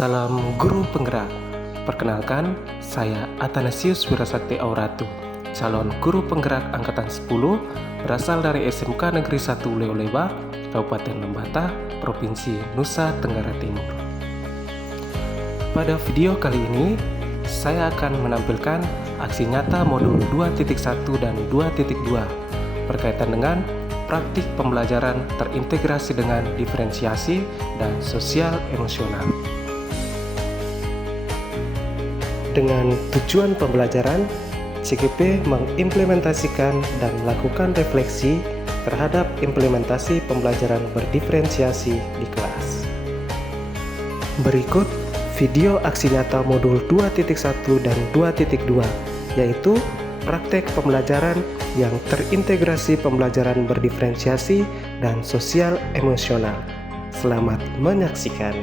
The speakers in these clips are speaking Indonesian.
Salam Guru Penggerak. Perkenalkan, saya Athanasius Wirasakti Auratu, calon Guru Penggerak Angkatan 10, berasal dari SMK Negeri 1 Leolewa, Kabupaten Lembata, Provinsi Nusa Tenggara Timur. Pada video kali ini, saya akan menampilkan aksi nyata modul 2.1 dan 2.2 berkaitan dengan praktik pembelajaran terintegrasi dengan diferensiasi dan sosial emosional. Dengan tujuan pembelajaran, CGP mengimplementasikan dan melakukan refleksi terhadap implementasi pembelajaran berdiferensiasi di kelas. Berikut video aksi nyata modul 2.1 dan 2.2, yaitu praktek pembelajaran yang terintegrasi pembelajaran berdiferensiasi dan sosial emosional. Selamat menyaksikan.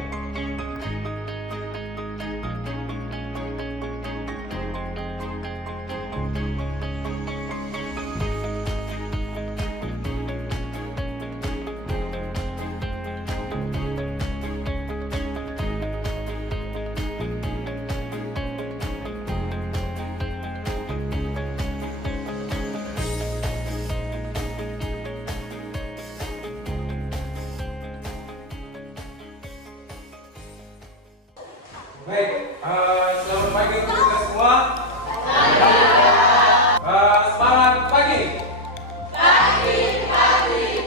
Baik, selamat pagi untuk kita semua. Semangat pagi.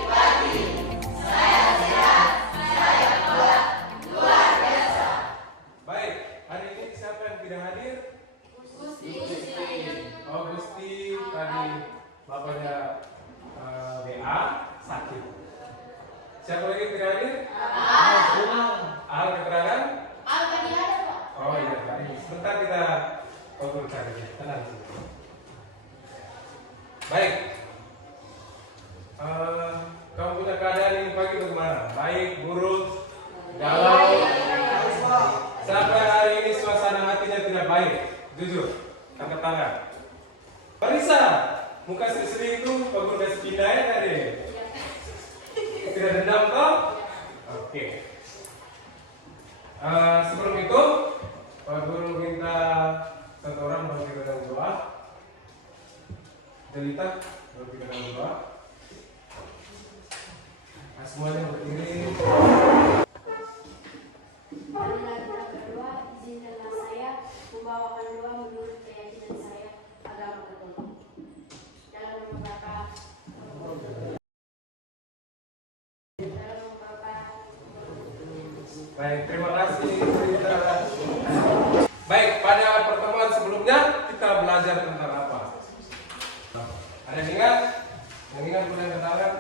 Pagi. Saya sehat, saya kuat, luar biasa. Baik, hari ini siapa yang tidak hadir? Gusti. Oh, Gusti tadi bapaknya BA sakit. Siapa lagi yang tidak hadir? Al keterangan? Oh iya, Pak. Sebentar kita ngobrol saja. Tenang. Baik. Kamu punya keadaan ini pagi bagaimana? Baik, buruk, galau. Sampai hari ini suasana hatinya tidak baik. Jujur, angkat tangan. Marisa, muka seri itu Pak Guru kasih pindah ya tadi. Tidak dendam toh? Oke. Sebelum itu Pak Guru minta satu orang bagi dalam doa. Delita bagi dalam doa. Semuanya berdiri. Marilah kita berdoa, izinkanlah saya membawakan doa menurut keyakinan saya agama Katolik. Dalam nama Bapa, Baik, terima kasih. Baik, pada pertemuan sebelumnya kita belajar tentang apa? Ada yang ingat? Yang ingat boleh angkat tangan.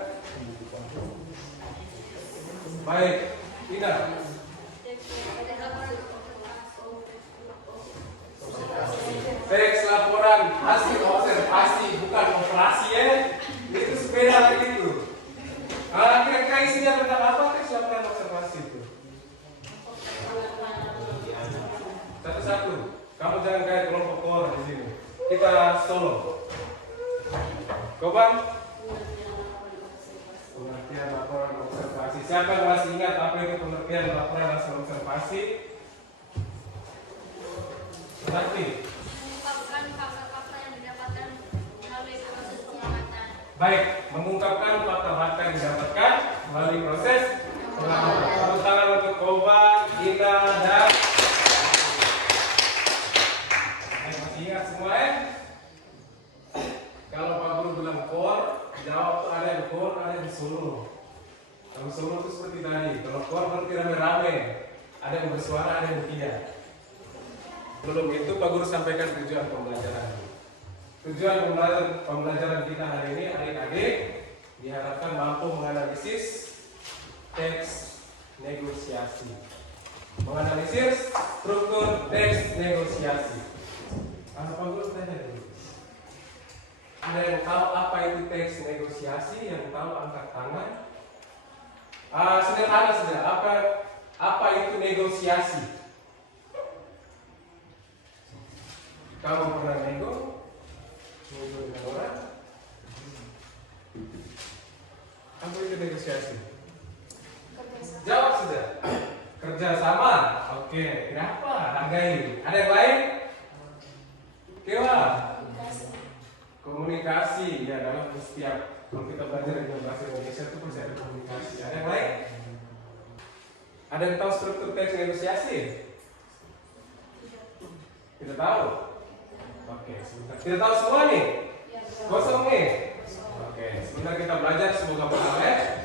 Baik, Ina. Teks laporan hasil observasi, bukan operasi ya. Itu sepeda itu. Kira-kira isinya tentang apa teks laporan observasi itu? Satu-satu. Kamu jangan kayak kelompok keluar di sini. Kita solo. Koban? Pengertian laporan observasi. Siapa yang masih ingat apa itu pengertian laporan hasil observasi? Nanti. mengungkapkan fakta-fakta yang didapatkan melalui proses pengamatan. Baik, mengungkapkan fakta-fakta yang didapatkan melalui proses pengamatan. Tepuk tangan untuk Koban, Ina, dan masih ingat semua ya? Kalau Pak Guru bilang core, jawab tuh ada yang core, ada yang solo. Kalau solo itu seperti tadi. Kalau core berarti rame-rame. Ada yang bersuara, ada yang tidak. Belum itu Pak Guru sampaikan tujuan pembelajaran. Tujuan pembelajaran kita hari ini, adik-adik diharapkan mampu menganalisis teks negosiasi. Menganalisis struktur teks negosiasi. Pak Guru tanya dulu. Ada yang tahu apa itu teks negosiasi? Yang tahu angkat tangan. Sederhana saja. Apa itu negosiasi? Kamu pernah nego dengan orang? Apa itu negosiasi? Jawab sudah. Kerjasama. Oke, kenapa? Hargai. Ada yang lain? Kewa? Komunikasi. Ya, dalam setiap kalau kita belajar dengan bahasa Indonesia itu pasti ada komunikasi. Ada yang lain? Ada yang tahu struktur teks negosiasi? Tidak tahu? Oke, sebentar. Tidak tahu semua nih? Kosong nih? Oke, sebentar kita belajar, semoga paham ya.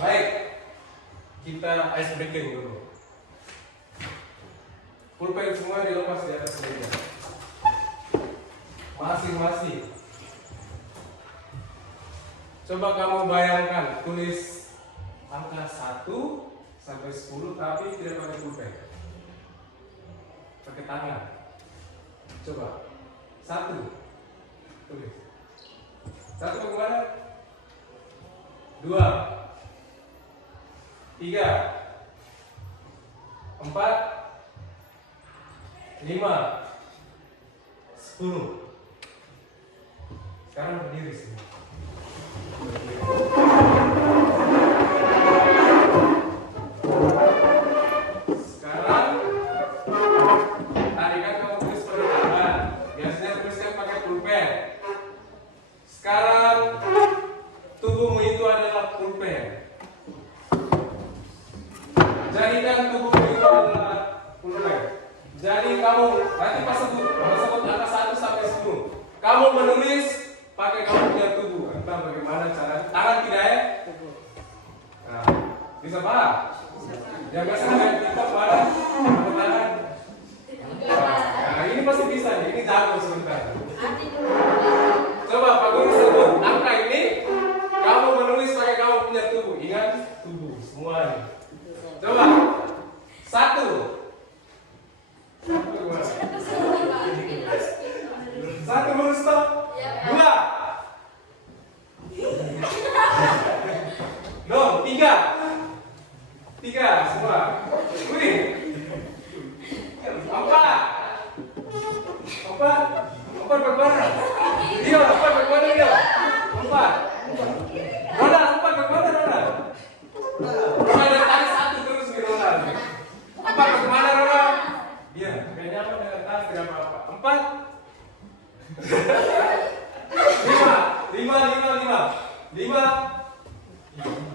Baik, kita ice breaking dulu. Pulpen semua dilepas di atas meja. Masing-masing. Coba kamu bayangkan, tulis angka 1 sampai 10 tapi tidak pakai pulpen. Pakai tangan. Coba. 1. Tulis. 1 bagaimana? 2. 3. 4. 5, 10. Sekarang berdiri sini. Sekarang tadi kan kamu tulis pakai tangan. Biasanya tuliskan pakai pulpen. Sekarang tubuhmu itu adalah pulpen. Jadikan tubuhmu itu adalah pulpen. Jadi kamu nanti pas sebut angka 1 sampai 10. Kamu menulis pakai kamu punya tubuh. Entah bagaimana cara. Tangan tidak ya? Nah, bisa paham? Jangan sampai kita pada tangan. Nah, ini pasti bisa nih. Ini jago sebentar. Coba Pak Guru sebut angka ini. Kamu menulis pakai kamu punya tubuh. Ingat tubuh semua nih. Coba 1. 1 baru stop. 2. No, 3. 3 semua. Wih. 4. 4 bagaimana? Dia 4 bagaimana dia? 4. Ronald 4 bagaimana Ronald? Ronald dari tadi 1 terus nih Ronald. 4 bagaimana Ronald? Dia kayaknya apa dengan tas tidak apa-apa. 4. 5.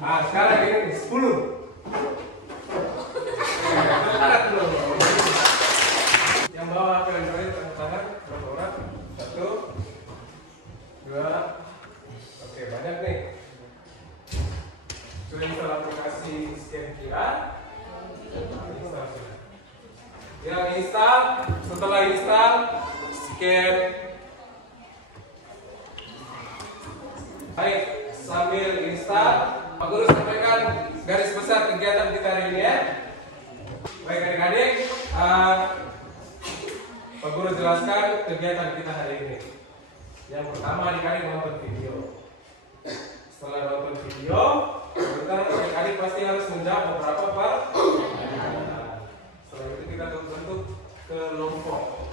Ah, sekarang ini 10. Yang bawah apa yang bawah tengah tangan berapa orang? 1, 2. Oke, banyak nih. Sudah install aplikasi scan QR. Yang install, setelah install, scan. Baik, sambil install, Pak Guru sampaikan garis besar kegiatan kita hari ini ya. Baik adik-adik, Pak Guru jelaskan kegiatan kita hari ini. Yang pertama adik-adik nonton video. Setelah nonton video, adik-adik pasti harus menjawab beberapa pertanyaan. Setelah itu kita bentuk kelompok.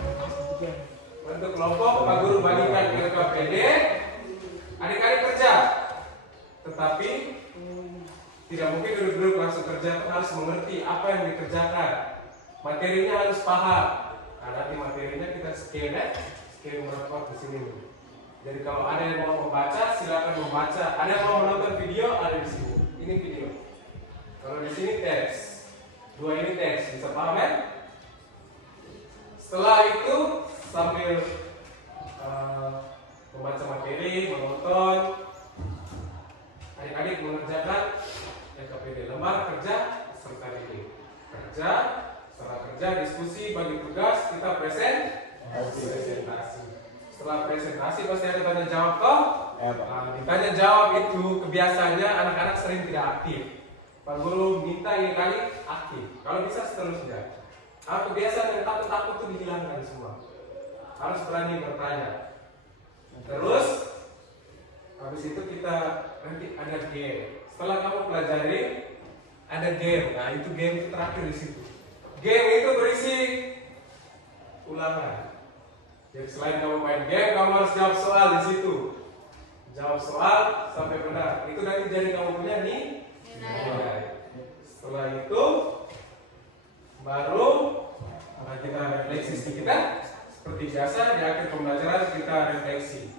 Bentuk kelompok, Pak Guru bagikan ke KPD. Adik-adik kerja, tetapi tidak mungkin duduk-duduk langsung kerja, harus mengerti apa yang dikerjakan. Materinya harus paham. Nah, nanti materinya kita scan ya, scan berapa di sini. Jadi kalau ada yang mau membaca, silakan membaca. Ada yang mau menonton video, ada di sini. Ini video. Kalau di sini teks, 2 ini teks, bisa paham ya? Setelah itu sambil membaca materi, menonton, adik-adik mengerjakan LKPD, lembar kerja serta ini. Kerja, setelah kerja, diskusi, bagi tugas, kita presentasi. Setelah presentasi pasti ada tanya jawab toh? Tanya jawab itu kebiasaannya anak-anak sering tidak aktif. Pak Guru minta ini kali aktif. Kalau bisa seterusnya. Kebiasaan yang takut-takut itu dihilangkan semua. Harus berani bertanya. Terus habis itu kita nanti ada game. Setelah kamu pelajari ada game. Nah, itu game itu terakhir di situ. Game itu berisi ulangan. Jadi selain kamu main game, kamu harus jawab soal di situ. Jawab soal sampai benar. Itu nanti jadi kamu punya nih. Setelah itu Baru kita refleksi sedikit kan? Seperti biasa di akhir pembelajaran kita refleksi.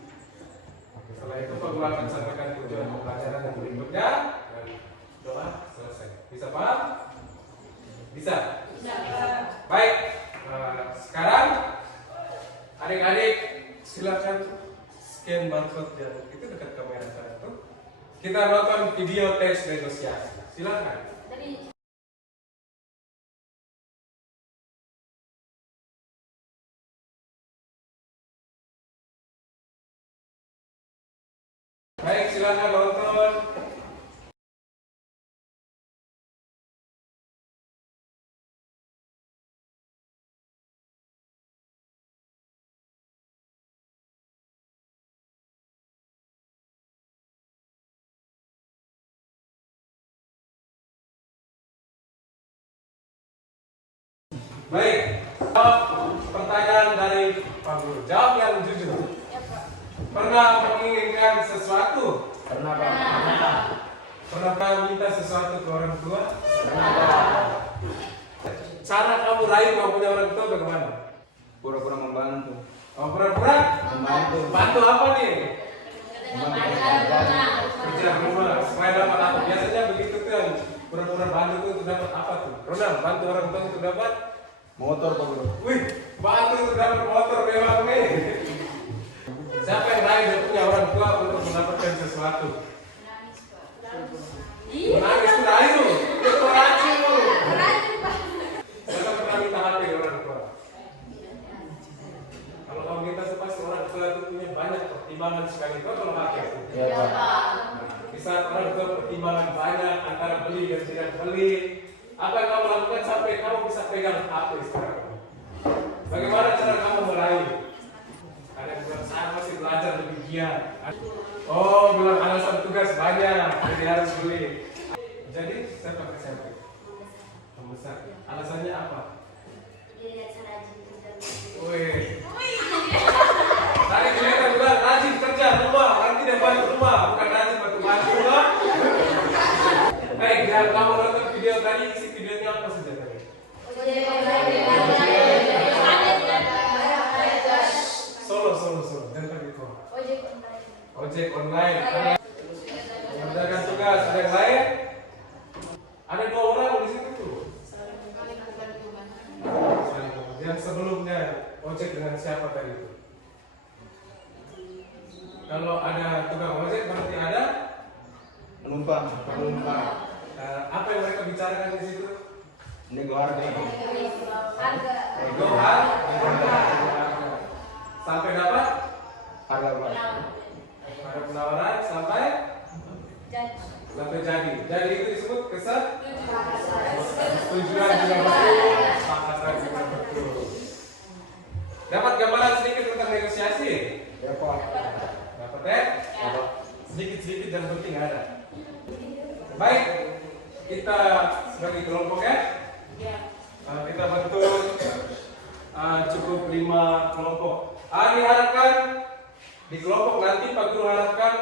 Setelah itu pengulangan sampaikan tujuan pembelajaran yang berikutnya dan doa selesai. Bisa paham? Bisa? Bisa. Baik. Sekarang adik-adik silakan scan barcode yang itu dekat kamera saya itu. Kita nonton video teks negosiasi. Silakan. Baik, silakan nonton. Baik, jawab pertanyaan dari Pak Guru. Jawab yang jujur. Pernah menginginkan sesuatu? Pernah Pak. Pernah minta sesuatu ke orang tua? Cara kamu raih kamu punya orang tua bagaimana? Pura-pura membantu. Oh, pura-pura? Membantu. Bantu apa nih? Membantu. Kerja rumah supaya dapat apa? Biasanya begitu kan. Pura-pura bantu itu untuk dapat apa tuh? Ronald, bantu orang tua untuk dapat Motor Pak Guru. wih, bantu untuk dapat motor mewah nih. Siapa yang raih dan punya orang tua untuk mendapatkan sesuatu? Menangis itu raih lu. Itu rajin lu. Siapa pernah minta HP ke orang tua? Kalau kamu minta pasti orang tua itu punya banyak pertimbangan sekali. Kau kalau HP itu. Iya Pak. Di saat orang tua pertimbangan banyak antara beli dan tidak beli, apa yang kamu lakukan sampai kamu bisa pegang HP sekarang? Bagaimana cara kamu meraih? Ada yang bilang saya masih belajar lebih giat. Oh, bilang alasan tugas banyak, jadi harus beli. Jadi saya pakai SMP. Membesar. Alasannya apa? Wih. Tadi kelihatan bilang rajin kerja rumah, orang tidak bantu rumah, bukan rajin bantu rumah. Baik, dan kamu nonton video tadi, isi videonya apa saja tadi? Solo, jangan pergi kok. Ojek online. Mengerjakan tugas, ada yang lain? Ada 2 orang di situ tuh. Yang sebelumnya ojek dengan siapa tadi itu? Kalau ada tukang ojek berarti ada Penumpang. apa yang mereka bicarakan di situ? Nego harga. Ego harga. Sampai dapat Harga Pak. ada penawaran sampai jadi. Jadi itu disebut kesetujuan juga betul, kesepakatan juga betul. Dapat gambaran sedikit tentang negosiasi? Ya Pak. Dapat ya? Sedikit dan penting ada. Baik, kita sebagai kelompok ya. Kita bentuk cukup 5 kelompok. Diharapkan di kelompok nanti Pak Guru harapkan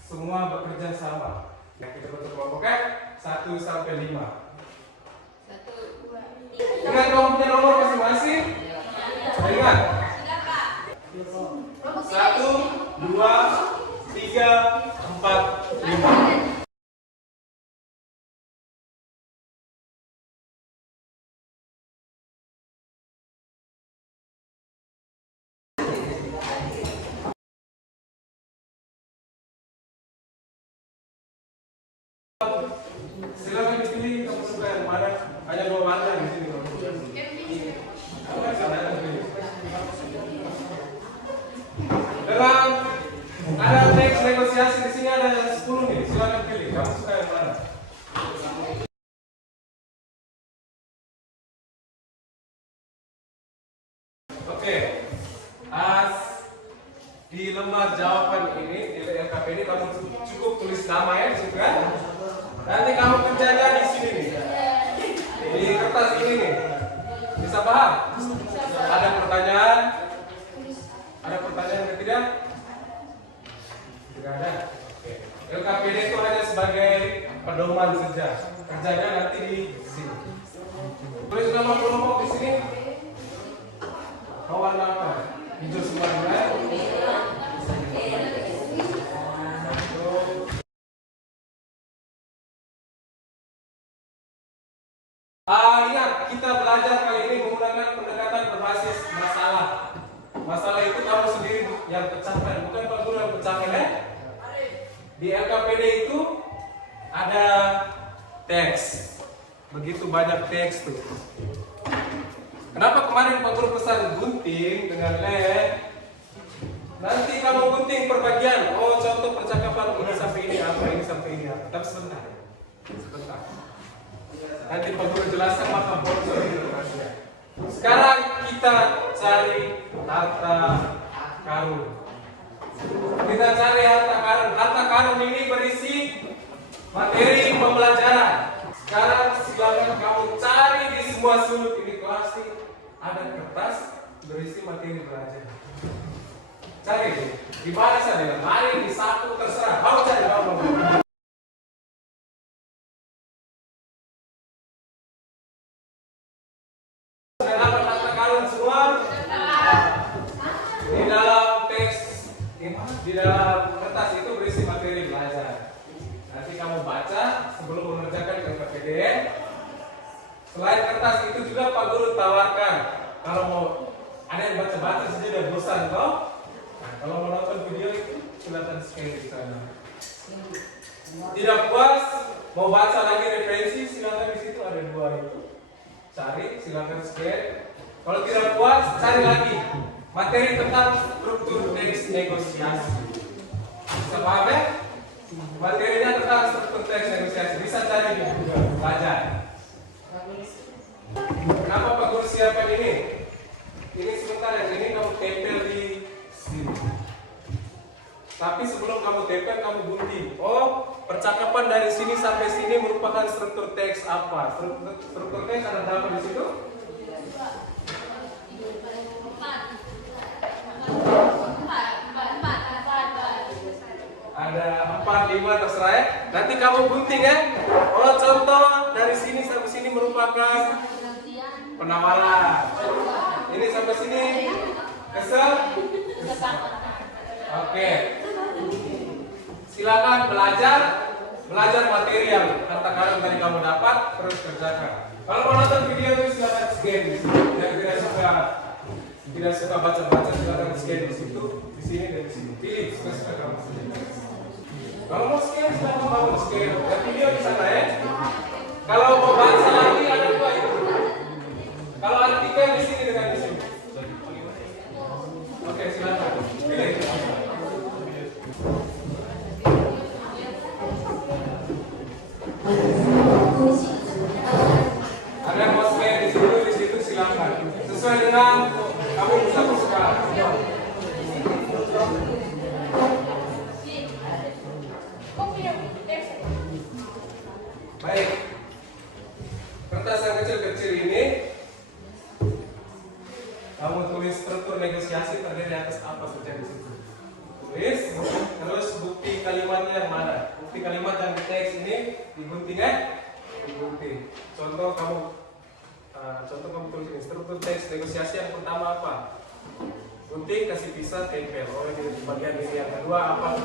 semua bekerja sama. Kita bentuk kelompok ya 1 sampai 5. Ingat kamu punya nomor masing-masing? Ingat. 1, 2, 3, 4, 5. Silakan dipilih kamu suka yang mana. Hanya 2 warna di sini. Dalam ada teks negosiasi di sini ada 10 nih. Silakan pilih kamu suka yang mana. Oke. Di lembar jawaban ini di LKP ini kamu cukup tulis nama ya, juga. Nanti kamu kerjanya di sini nih, di kertas ini nih. Bisa paham? Ada pertanyaan? Ada pertanyaan atau tidak? Tidak ada. Oke. LKPD itu hanya sebagai pedoman saja. Kerjanya nanti di sini. Tulis warna apa? Hijau semua ya? Lihat, kita belajar kali ini menggunakan pendekatan berbasis masalah. Masalah itu kamu sendiri yang pecahkan, bukan Pak Guru yang pecahkan ya. Di LKPD itu ada teks, begitu banyak teks tuh. Kenapa kemarin Pak Guru pesan gunting dengan led? Nanti kamu gunting per bagian. Oh, contoh percakapan ini sampai ini apa, ini sampai ini apa. Tapi sebentar. Nanti Pak Guru jelaskan maka ponsel itu. Sekarang kita cari harta karun. Kita cari harta karun. Harta karun ini berisi materi pembelajaran. Sekarang silakan kamu cari di semua sudut ini plastik ada kertas berisi materi belajar. Cari di mana saja, mari di saku terserah. Kamu cari kamu. Di dalam teks, di dalam kertas itu berisi materi belajar. Nanti kamu baca sebelum mengerjakan LKPD. Selain kertas itu juga Pak Guru tawarkan, kalau mau ada yang baca-baca saja udah bosan toh. Nah, kalau mau nonton video itu silakan scan di sana. Tidak puas, mau baca lagi referensi, silakan di situ ada 2 itu. Cari, silakan scan. Kalau tidak puas, cari lagi materi tentang struktur teks negosiasi. Bisa paham ya? Materinya tentang struktur teks negosiasi. Bisa cari di Google, belajar. Kenapa Pak Guru siapkan ini? Ini sebentar, yang ini kamu tempel di sini. Tapi sebelum kamu tempel, kamu gunting. Oh, percakapan dari sini sampai sini merupakan struktur teks apa? Struktur teks ada berapa di situ? Ada 4, 5 terserah ya. Nanti kamu gunting ya. Oh, contoh dari sini sampai sini merupakan penawaran. Ini sampai sini kesel. Oke. Silakan belajar materi yang harta karun tadi kamu dapat, terus kerjakan. Kalau mau nonton video itu silakan scan. Yang tidak suka baca-baca silakan scan di situ, di sini dan di sini. Pilih suka kamu sendiri. Kalau mau scan silakan mau scan. Dan video di sana ya. Kalau mau baca lagi ada 2 itu. Kalau artikel di sini dengan di sini. Oke, silakan. Pilih. Ada yang mau scan di situ silakan. Sesuai dengan kamu bisa suka. Baik. Kertas yang kecil-kecil ini kamu tulis struktur negosiasi terdiri atas apa saja di situ. Tulis, terus bukti kalimatnya yang mana? Bukti kalimat yang di teks ini digunting ya? Digunting. Contoh kamu tulis ini struktur teks negosiasi yang pertama apa? Gunting, kasih pisah, tempel. Oh, ini bagian ini yang kedua apa?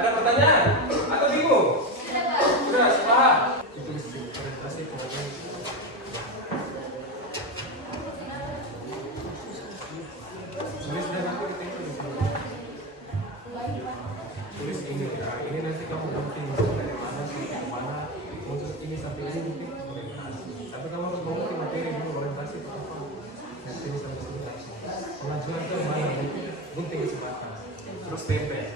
Ada pertanyaan? Atau bingung? Sudah, sepaham? Tulis presentasi kemudian. Tulis dan aku tempel. Tulis ini, ini nanti kamu gunting dari mana sampai mana, untuk ini sampai ini gunting. Tapi kamu harus ngomong materi dulu orientasi itu apa? Dari sini sampai sini. Pengajuan ke mana? Gunting ke sebatang. Terus tempel.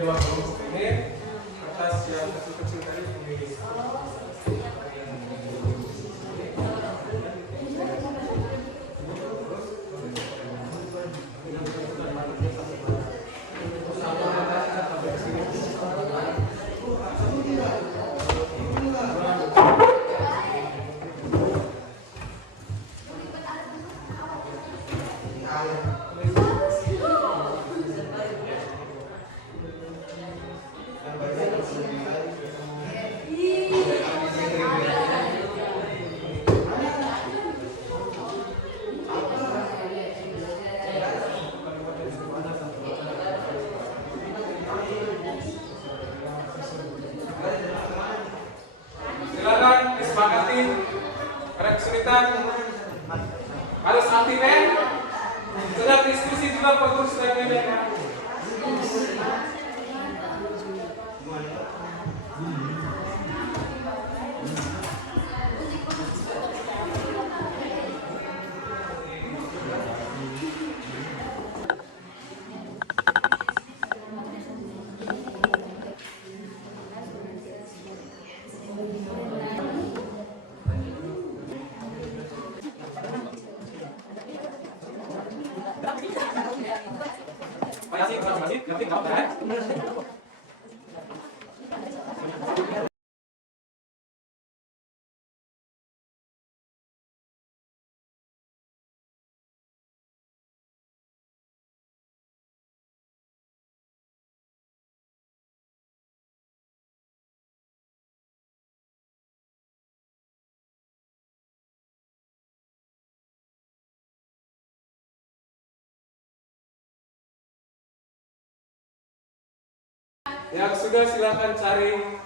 dua kelompok ini, kertas yang kecil-kecil tadi pilih. Silakan disepakati, ada kesulitan, harus aktifnya. Sedang diskusi juga pengurus dan media. Yang sudah silakan cari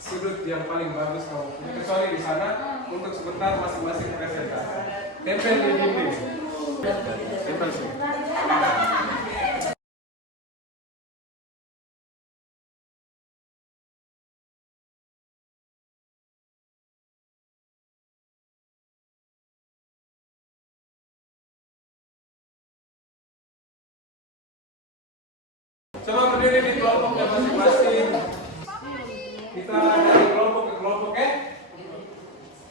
sudut yang paling bagus kamu. Kecuali di sana untuk sebentar masing-masing presentasi. Tempel di dinding. Tempel sini. Coba berdiri di kelompoknya masing-masing. Kita dari kelompok ke kelompok,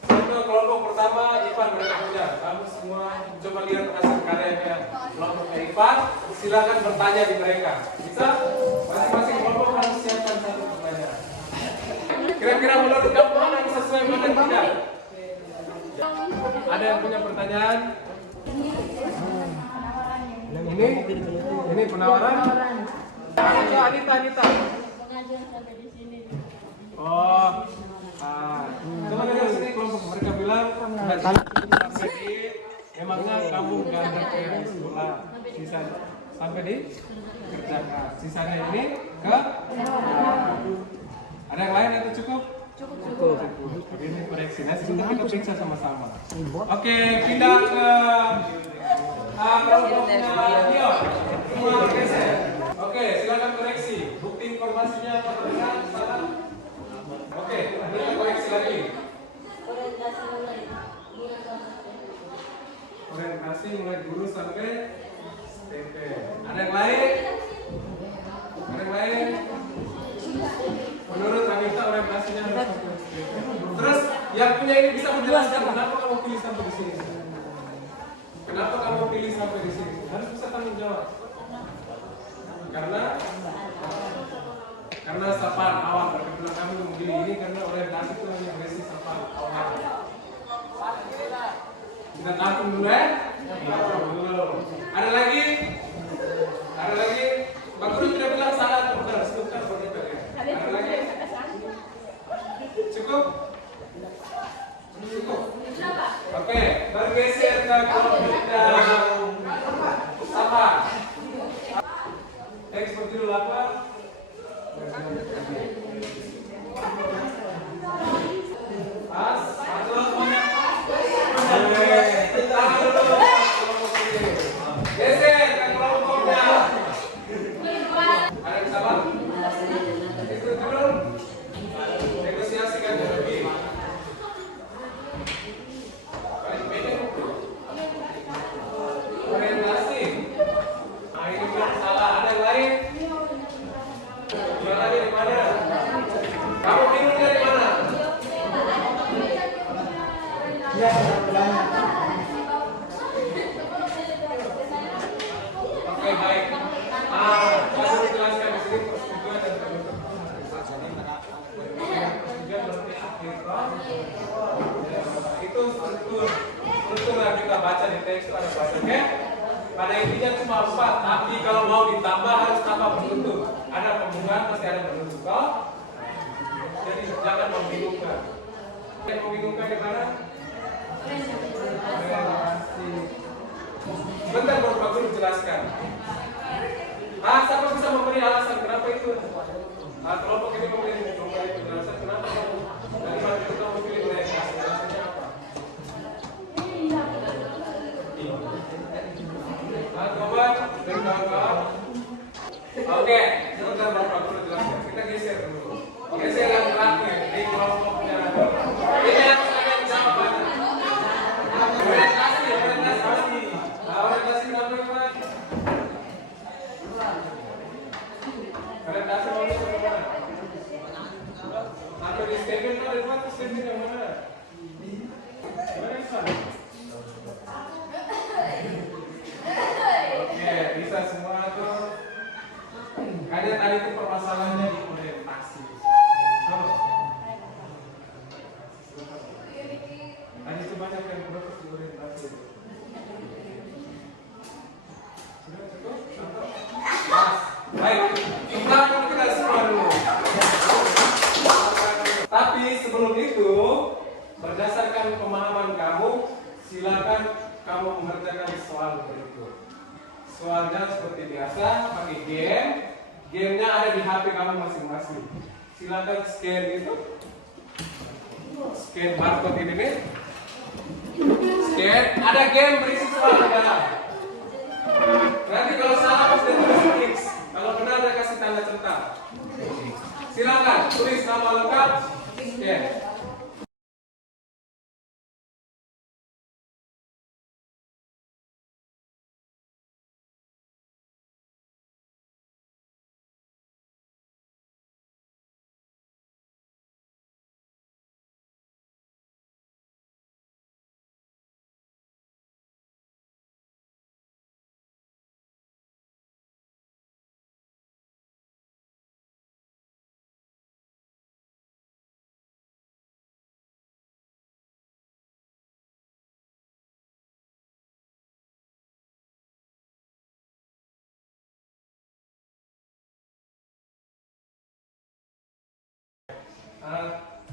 Contoh kelompok pertama Ivan mereka punya. Kamu semua coba lihat hasil karyanya kelompoknya Ivan. Silakan bertanya di mereka. Bisa? Masing-masing kelompok harus siapkan satu pertanyaan. Kira-kira menurut kamu mana yang sesuai mana yang tidak? Ada yang punya pertanyaan? Yang ini penawaran. Anita. Pengajian sampai di sini. Oh, coba lihat sini kelompok mereka bilang emangnya kamu gak ada ke sekolah, sisa sampai di kerjakan, sisanya ini ke ada yang lain atau cukup? Cukup. Ini koreksi, nanti kita periksa sama-sama. Oke, pindah ke kelompoknya Dio. Oke, silakan koreksi. Bukti informasinya apa benar? Salah? Oke, kita koreksi lagi. Orientasi mulai guru sampai TP. Ada yang lain? Menurut Anita orientasinya harus sampai TP. Terus yang punya ini bisa menjelaskan kenapa kamu pilih sampai di sini? Kenapa kamu pilih sampai di sini? Harus bisa tanggung jawab. Karena sapaan awal berkebetulan kami memilih ini karena orientasi itu hanya berisi sapaan awal. Kita tampung dulu ya. Ada lagi? Pak Guru tidak bilang salah atau benar? Sebentar berdebat ya. Ada lagi? Cukup. Oke, bergeser ke kelompok sama. Seperti dulu apa? Pas, atau banyak. Geser ke kelompoknya. Ada yang salah? Ikut dulu. Negosiasikan lagi. Orientasi. Ini bilang salah. Ada yang lain? Jualannya di mana? Kamu bingung dari mana? Ya, belanja. Oke, baik. Saya jelaskan di sini persetujuan dan penutup. Persetujuan berarti akhir. Itu struktur. Struktur yang kita baca di teks itu ada baca, oke? Pada intinya cuma 4, tapi kalau mau ditambah harus tambah penutup. Ada pembukaan pasti ada penutup. Toh? Jadi jangan membingungkan. Yang membingungkan di mana? Bentar baru Pak Guru jelaskan. Siapa bisa memberi alasan kenapa itu? Kelompok ini memberi penjelasan kenapa kamu dari mana itu kamu pilih mereka? Alasannya apa? Coba dari kawan-kawan. Oke, sebentar baru Pak Guru jelaskan. Kita geser dulu. Geser yang terakhir di kelompoknya. Ini harus ada yang jawab banyak. Orientasi. Orientasi kenapa gimana? Orientasi mau di mana? Atau di statement kan ada satu statement yang mana? Gimana Isan? Oke, bisa semua tuh. Kayaknya tadi itu permasalahannya di orientasi. Tadi itu banyak yang protes di orientasi. Sudah cukup? Mas, baik. Kita semua dulu. Tapi sebelum itu, berdasarkan pemahaman kamu, silakan kamu mengerjakan soal berikut. Soalnya seperti biasa, pakai game. Gamenya ada di HP kamu masing-masing. Silakan scan itu. Scan barcode ini nih. Scan. Ada game berisi soal ada. Nanti kalau salah pasti tulis X. Kalau benar ada kasih tanda centang. Silakan tulis nama lengkap. Scan.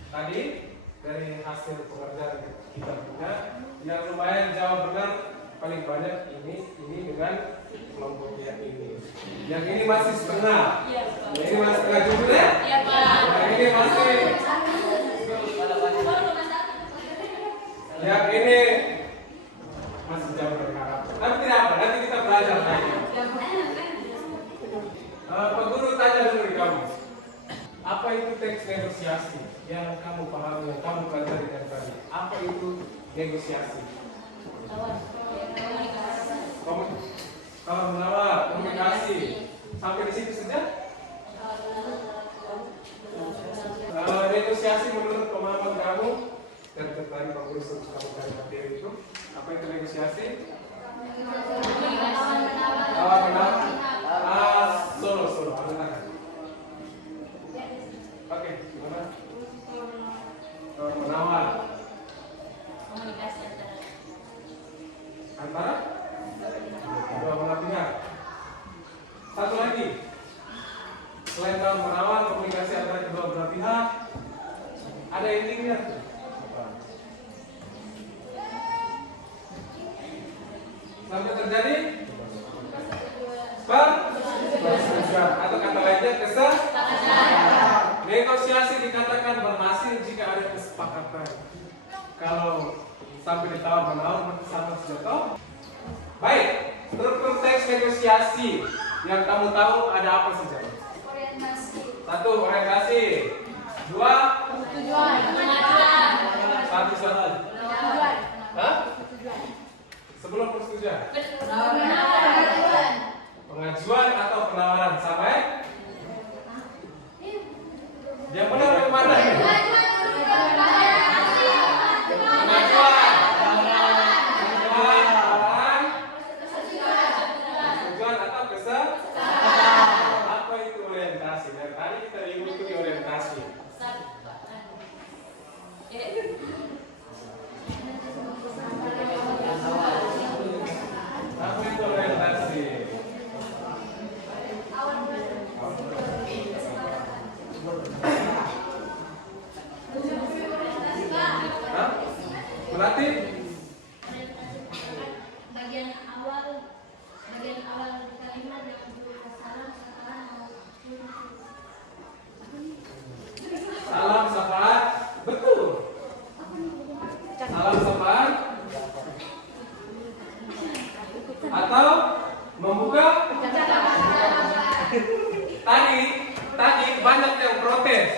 Tadi dari hasil pengerjaan kita punya yang lumayan jawab benar paling banyak ini dengan kelompok yang ini. Yang ini masih setengah. Yang ini masih setengah juga ya? Iya Pak. Yang ini masih. Yang ini masih jauh dari harapan. Tapi tidak apa, nanti kita belajar lagi. Pak Guru tanya dulu di kamu. Apa itu teks negosiasi yang kamu pahami, yang kamu pelajari dari tadi? Apa itu negosiasi? Kalau menawar, komunikasi, sampai di situ saja? Negosiasi menurut pemahaman kamu dan tadi Pak Guru suruh kamu cari materi itu, apa itu negosiasi? Tawar-menawar. Solo, tangan. Oke, gimana? Menawar. Komunikasi antara dua belah pihak. Satu lagi, selain dalam menawar, komunikasi antara kedua belah pihak, ada endingnya. Sampai terjadi persetujuan atau kata lainnya kesepakatan. Negosiasi dikatakan berhasil jika ada kesepakatan. Kalau sampai ditawar menawar berarti sama saja. Baik, struktur teks negosiasi yang kamu tahu ada apa saja? Orientasi. 1. Orientasi. 2. Tujuan. Satu soal. Tujuan. Hah? Sebelum persetujuan. Pengajuan. Pengajuan atau penawaran sampai kita ikuti orientasi? Apa itu orientasi? Hah? Melatih? bagian awal kalimat yang berupa salam, Salam sapaan, betul. Salam sapaan atau membuka. Tadi banyak yang protes.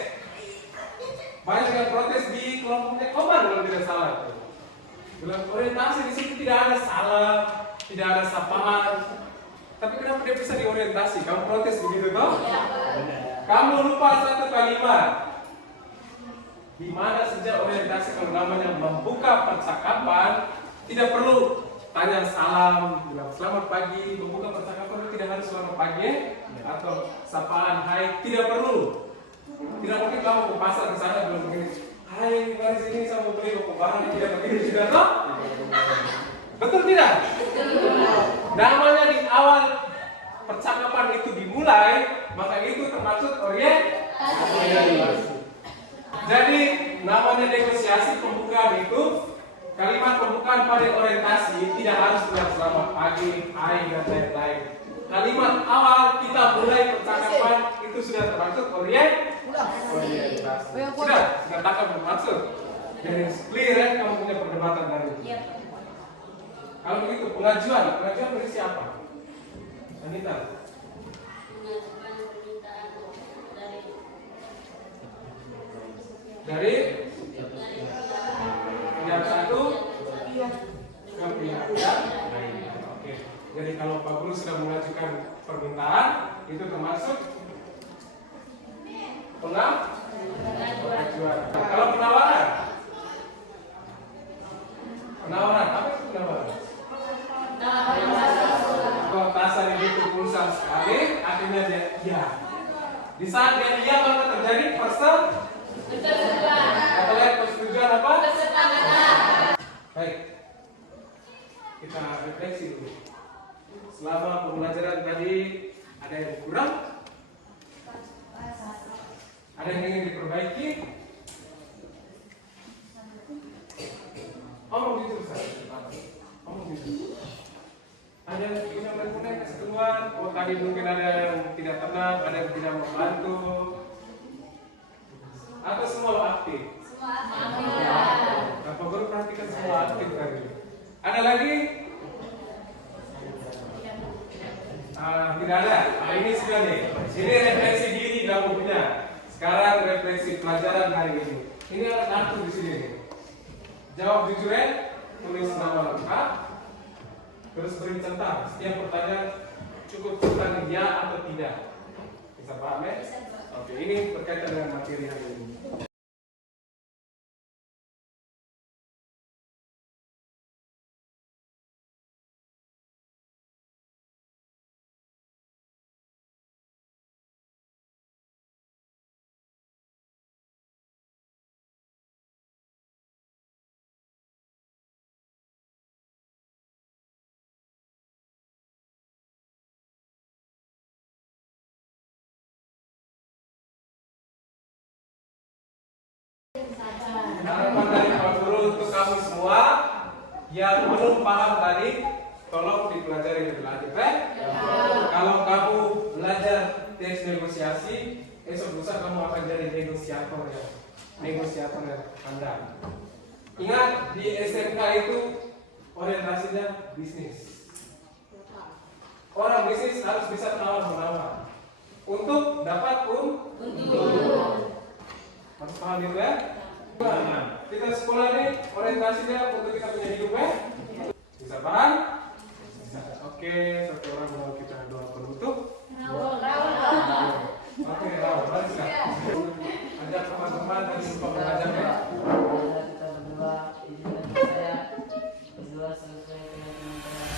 Banyak yang protes di kelompoknya Koman kalau tidak salah. Bilang orientasi di situ tidak ada salam, tidak ada sapaan. Tapi kenapa dia bisa diorientasi? Kamu protes begitu toh? Kamu lupa satu kalimat. Di mana sejak orientasi kalau namanya membuka percakapan tidak perlu tanya salam, bilang selamat pagi, membuka percakapan itu tidak harus selamat pagi atau sapaan hai, tidak perlu. Tidak mungkin kamu ke pasar ke sana bilang begini, hai mari sini saya mau beli barang, tidak begini tidak toh? Betul tidak? Namanya di awal percakapan itu dimulai, maka itu termasuk orientasi. Jadi namanya negosiasi pembukaan itu kalimat pembukaan pada orientasi tidak harus bilang selamat pagi, hai dan lain-lain. Kalimat awal kita mulai percakapan itu sudah termasuk orientasi. Sudah tangkap bermaksud. Jadi clear ya, kamu punya perdebatan dari itu. Kalau begitu pengajuan berisi apa? Anita. mengajukan permintaan Dari yang satu ke pihak yang lain. Oke. Jadi kalau Pak Guru sudah mengajukan permintaan itu termasuk pengajuan. Kalau penawaran apa itu penawaran? Kalau tasan itu pulsa sekali, akhirnya dia iya. Di saat dia iya maka terjadi atau lain persetujuan apa? Baik, kita refleksi dulu. Selama pembelajaran tadi ada yang kurang, ada yang ingin diperbaiki. Omong gitu Ustaz. Omong gitu. Ada yang benar-benar kasih keluar. Oh tadi mungkin ada yang tidak tenang, ada yang tidak membantu. Atau semua aktif? Bapak Guru perhatikan semua aktif tadi. Ada lagi? Tidak ada. Ini sudah nih. Ini refleksi diri kamu punya. Sekarang refleksi pelajaran hari ini. Ini ada kartu di sini nih. Jawab jujur ya. Tulis nama lengkap. Terus beri centang. Setiap pertanyaan cukup centang ya atau tidak. Bisa paham ya? Oke, ini berkaitan dengan materi hari ini. Harapan dari Pak Guru untuk kamu semua yang belum paham tadi, tolong dipelajari lebih lanjut, Kalau kamu belajar tes negosiasi, esok lusa kamu akan jadi negosiator yang handal. Ingat di SMK itu orientasinya bisnis. Orang bisnis harus bisa menawar untuk dapat untung. Harus paham itu ya? Kita sekolah ini orientasinya untuk kita punya hidup ya? Bisa paham? Bisa. Oke, satu orang mau kita doa penutup. Oke, rawat. Bisa. Ajak teman-teman dan lupa mengajarnya. Kita berdua, izinkan saya berdua sesuai dengan permintaan.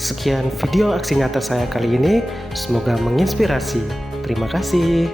Sekian video aksi nyata saya kali ini, semoga menginspirasi. Terima kasih.